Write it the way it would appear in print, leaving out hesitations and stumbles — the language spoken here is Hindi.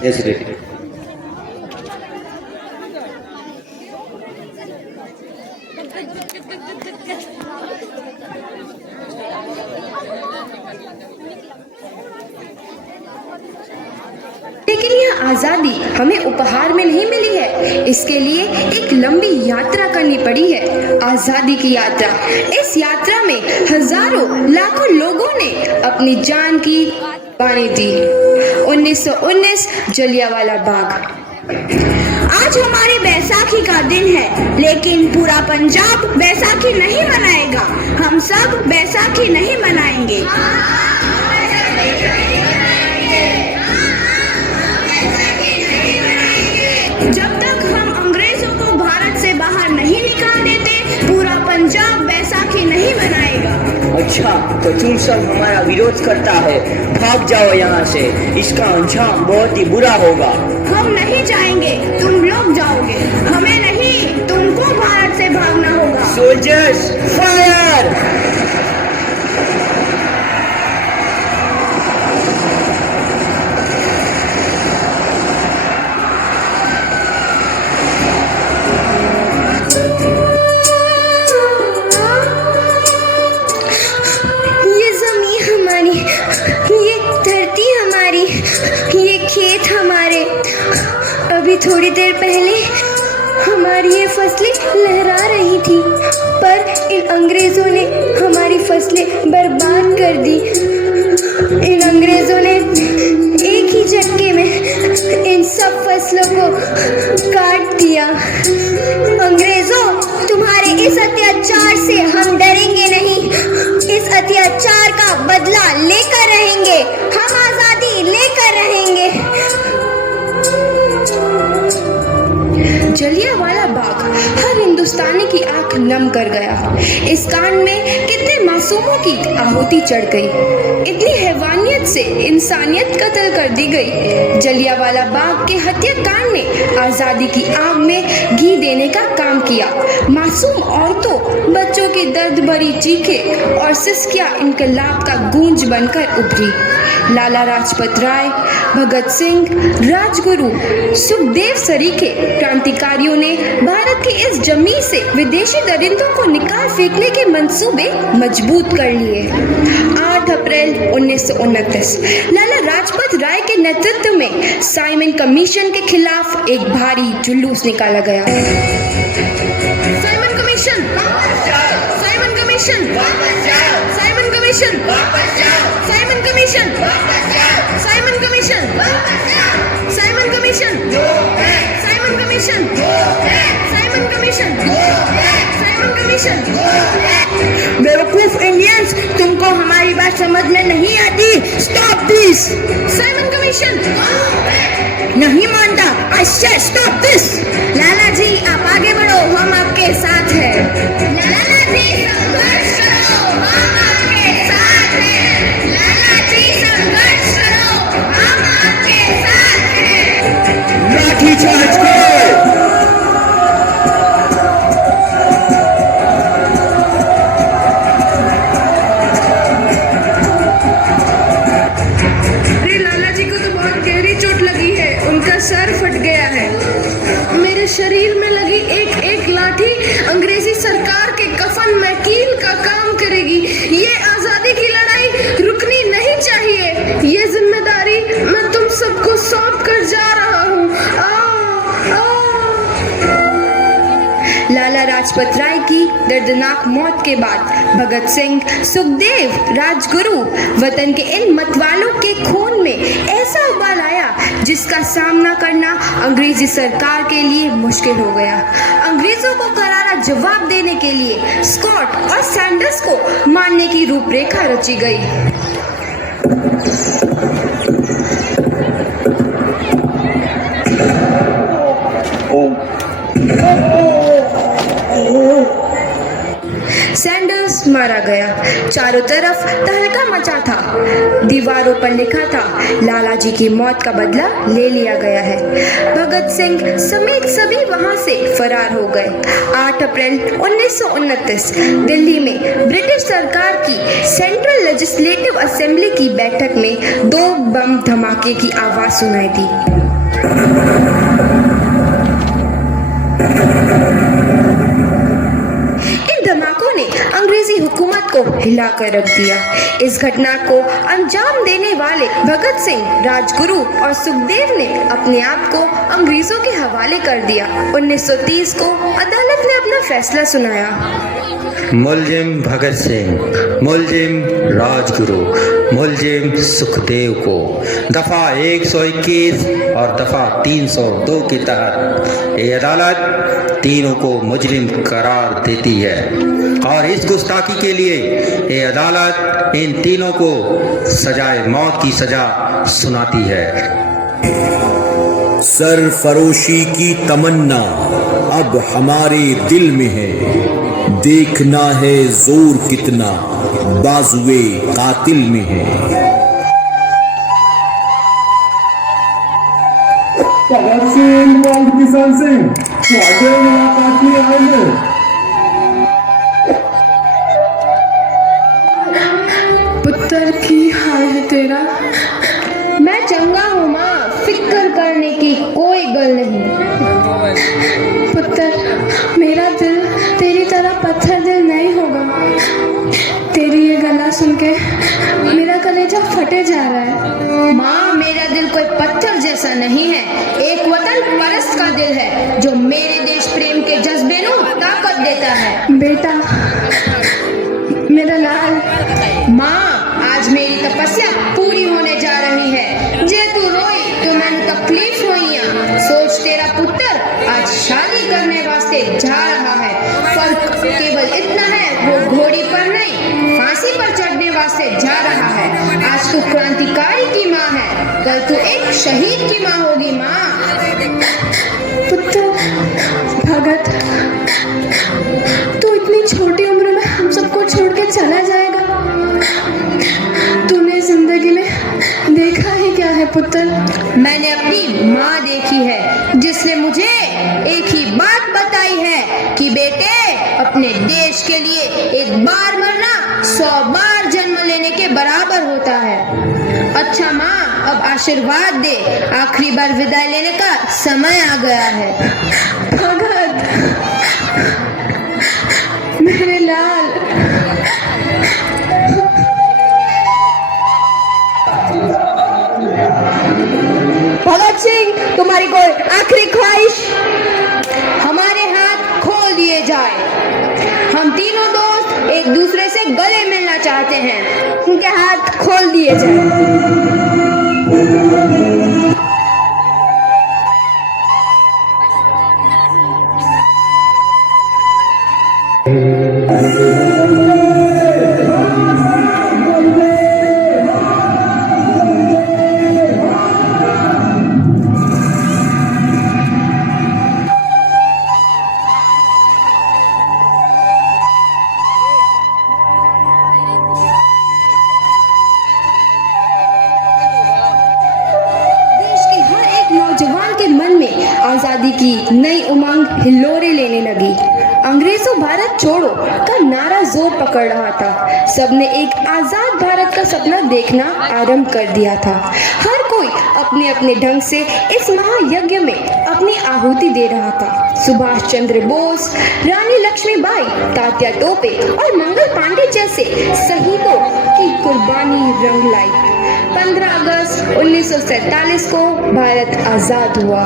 Yes, ready. लेकिन यह आजादी हमें उपहार में नहीं मिली है। इसके लिए एक लंबी यात्रा करनी पड़ी है, आजादी की यात्रा। इस यात्रा में हजारों लाखों लोगों ने अपनी जान की कुर्बानी दी। 1919 जलियांवाला बाग। आज हमारी बैसाखी का दिन है, लेकिन पूरा पंजाब बैसाखी नहीं मनाएगा। हम सब बैसाखी नहीं मनाएंगे। जब तक हम अंग्रेजों को भारत से बाहर नहीं निकाल देते, पूरा पंजाब बैसाखी नहीं मनाएगा। अच्छा, तो तुम सब हमारा विरोध करता है, भाग जाओ यहाँ से। इसका अंजाम बहुत ही बुरा होगा। हम नहीं जाएंगे, तुम लोग जाओगे। हमें नहीं, तुमको भारत से भागना होगा। Soldiers fire! ये जमीन हमारी, ये धरती हमारी, ये खेत हमारे। अभी थोड़ी देर पहले हमारी ये फसलें लहरा रही थी, पर इन अंग्रेजों ने हमारी फसलें बर्बाद कर दी। इन अंग्रेजों ने एक ही झटके में इन सब फसलों को काट दिया। अंग्रेजों, तुम्हारे इस अत्याचार से हम डरेंगे नहीं। इस अत्याचार का बदला लेकर रहेंगे। हम आजादी लेकर रहेंगे। जलियांवाला बाग हर हिंदुस्तानी की आंख नम कर गया। इस कांड में कितने मासूमों की आहुति चढ़ गई, इतनी हैवानियत से इंसानियत कत्ल कर दी गई। जलियांवाला बाग के हत्याकांड ने आजादी की आग में घी देने का काम किया। मासूम औरतों, बच्चों की दर्द भरी चीखें और सिसकियां इनकलाब का गूंज बनकर उभरी। लाला लाजपत राय, भगत सिंह, राजगुरु, सुखदेव सरीखे क्रांतिकारियों ने भारत की इस जमीन से विदेशी दरिंदों को निकाल फेंकने के मंसूबे मजबूत कर लिए। 8 अप्रैल 1929 लाला लाजपत राय के नेतृत्व में साइमन कमीशन के खिलाफ एक भारी जुलूस निकाला गया। Simon Commission, Simon Commission, Simon Commission, Simon Commission, Simon Commission, Simon Commission, Simon Commission, Simon Commission, Simon Commission. बेवकूफ इंडियंस, तुमको हमारी बात समझ में नहीं आती। Stop this! Simon Commission. नहीं मानता। I said stop this! Lala ji, आप आगे बढ़ो, हम आपके साथ हैं। लाला जी, संघर्ष करो, हम आपके साथ हैं। लाला जी, संघर्ष करो, हम आपके साथ हैं। लाठी चार्ज करो! अरे लाला जी को तो बहुत गहरी चोट लगी है, उनका सर फट गया है। मेरे शरीर में लगी एक एक लाठी अंग्रेजी सरकार के कफन में कील का काम करेगी। ये आजादी की लड़ाई रुकनी नहीं चाहिए। ये जिम्मेदारी मैं तुम सबको सौंप कर जा रहा हूँ। लाला लाजपत राय की दर्दनाक मौत के बाद भगत सिंह, सुखदेव, राजगुरु वतन के इन मतवालों के खून में ऐसा उबाल आया जिसका सामना करना अंग्रेजी सरकार के लिए मुश्किल हो गया। अंग्रेजों को करारा जवाब देने के लिए स्कॉट और सैंडर्स को मारने की रूपरेखा रची गई। सैंडर्स मारा गया। चारों तरफ तहलका मचा था। दीवारों पर लिखा था, लाला जी की मौत का बदला ले लिया गया है। भगत सिंह समेत सभी वहां से फरार हो गए। 8 अप्रैल 1929 दिल्ली में ब्रिटिश सरकार की सेंट्रल लेजिस्लेटिव असेंबली की बैठक में 2 बम धमाके की आवाज सुनाई दी। इन धमाकों ने अंग्रेजी हुकूमत को हिलाकर रख दिया। इस घटना को अंजाम देने वाले भगत सिंह, राजगुरु और सुखदेव ने अपने आप को अंग्रेजों के हवाले कर दिया। 1930 को अदालत ने अपना फैसला सुनाया। मुलजिम भगत सिंह, मुलजिम राजगुरु, मुलजिम सुखदेव को दफा 121 और दफा 302 के तहत ये अदालत तीनों को मुजरिम करार देती है और इस गुस्ताखी के लिए ये अदालत इन तीनों को सजाए मौत की सजा सुनाती है। सरफरोशी की तमन्ना अब हमारे दिल में है, देखना है जोर कितना बाजुए कातिल में है। भगत सिंह, मोहम्मद किशन सिंह, ਤੁਹਾਡੇ मुलाकात की आए हैं। पुत्र की हाल है तेरा? मैं चंगा हूँ माँ, फिक्र करने की कोई गल नहीं। पुत्र, मेरा दिल तेरी तरह पत्थर दिल नहीं होगा। तेरी ये गला सुन के मेरा कलेजा फटे जा रहा है। माँ, मेरा दिल कोई पत्थर जैसा नहीं है, एक वतन परस्त का दिल है जो मेरे देश प्रेम के जज्बे को ताकत देता है। बेटा, मेरा लाल। माँ, आज मेरी तपस्या पूरी होने जा रही है। जे तू रोई तो मैंने तकलीफ हुई। सोच, तेरा पुत्र आज शादी करने वास्ते जा रहा है। फर्क केवल इतना है, वो घोड़ी पर नहीं फांसी पर चढ़ने वास्ते जा रहा है। आज तू क्रांतिकारी की माँ है, कल तू एक शहीद की माँ होगी। माँ, पुत्र भगत, तू इतनी छोटी उम्र में हम सबको छोड़ के चला जाएगा? तूने जिंदगी में देखा ही क्या है पुत्र? मैंने अपनी माँ देखी है, जिसने मुझे एक ही बात बताई है कि बेटे, अपने देश के लिए एक बार मरना 100 बार जन्म लेने के बराबर होता है। अच्छा माँ, अब आशीर्वाद दे, आखिरी बार विदाई लेने का समय आ गया है। भगत, मेरे लाल। भगत सिंह, तुम्हारी कोई आखिरी ख्वाहिश? हमारे हाथ खोल दिए जाए। हम तीनों दोस्त एक दूसरे से गले मिलना चाहते हैं। उनके हाथ खोल दिए जाए। आजादी की नई उमंग हिलोरे लेने लगी। अंग्रेजों भारत छोड़ो का नारा जोर पकड़ रहा था। सबने एक आजाद भारत का सपना देखना आरंभ कर दिया था। हर कोई अपने अपने ढंग से इस महायज्ञ में अपनी आहुति दे रहा था। सुभाष चंद्र बोस, रानी लक्ष्मीबाई, तात्या टोपे और मंगल पांडे जैसे शहीदों की कुर्बानी रंग लाई। 15 अगस्त 1947 को भारत आजाद हुआ।